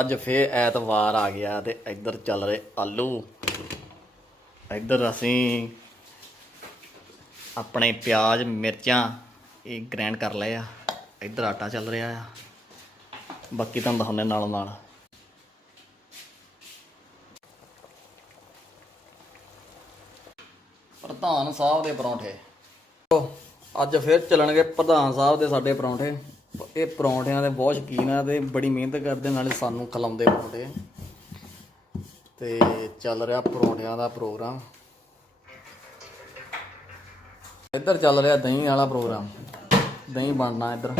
ਅੱਜ ਫੇਰ ਐਤਵਾਰ ਆ ਗਿਆ ਤੇ ਇੱਧਰ ਚੱਲ ਰਹੇ ਆਲੂ। ਇੱਧਰ ਅਸੀਂ ਆਪਣੇ ਪਿਆਜ਼, ਮਿਰਚਾਂ ਇਹ ਗ੍ਰੈਂਡ ਕਰ ਲਏ ਆ। ਇੱਧਰ ਆਟਾ ਚੱਲ ਰਿਹਾ ਆ। ਬਾਕੀ ਤੁਹਾਨੂੰ ਦਿਖਾਉਂਦੇ ਨਾਲ ਨਾਲ। ਪ੍ਰਧਾਨ ਸਾਹਿਬ ਦੇ ਪਰੌਂਠੇ। ਅੱਜ ਫਿਰ ਚੱਲਣਗੇ ਪ੍ਰਧਾਨ ਸਾਹਿਬ ਦੇ ਸਾਡੇ ਪਰੌਂਠੇ। ਇਹ ਪਰੌਂਠਿਆਂ ਦੇ ਬਹੁਤ ਸ਼ੌਕੀਨ ਆ ਤੇ ਬੜੀ ਮਿਹਨਤ ਕਰਦੇ ਨਾਲੇ ਸਾਨੂੰ ਖਿਲਾਉਂਦੇ ਪਰੌਂਠੇ। ਤੇ ਚੱਲ ਰਿਹਾ ਪਰੌਂਠਿਆਂ ਦਾ ਪ੍ਰੋਗਰਾਮ। ਇੱਧਰ ਚੱਲ ਰਿਹਾ ਦਹੀਂ ਵਾਲਾ ਪ੍ਰੋਗਰਾਮ। ਦਹੀਂ ਬਣਨਾ ਇੱਧਰ।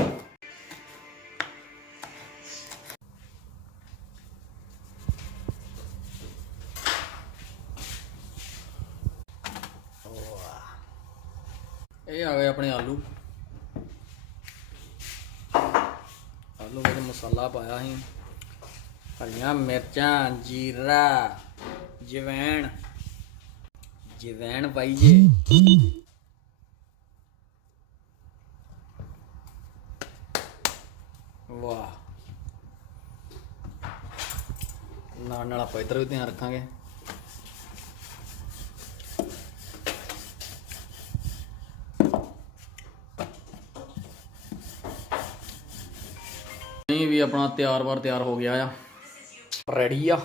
ਇਹ ਆ ਗਏ ਆਪਣੇ ਆਲੂ। ਆਲੂ ਵਿੱਚ ਮਸਾਲਾ ਪਾਇਆ ਸੀ। ਹਰੀਆਂ ਮਿਰਚਾਂ, ਜੀਰਾ, ਜਵੈਣ। ਜਵੈਣ ਪਾਈ ਜੇ। ਵਾਹ। ਨਾਲ ਨਾਲ ਆਪਾਂ ਇੱਧਰ ਵੀ ਧਿਆਨ ਰੱਖਾਂਗੇ। ਨਹੀਂ ਵੀ ਆਪਣਾ ਤਿਆਰ ਵਾਰ ਤਿਆਰ ਹੋ ਗਿਆ ਆ। ਰੈਡੀ ਆ।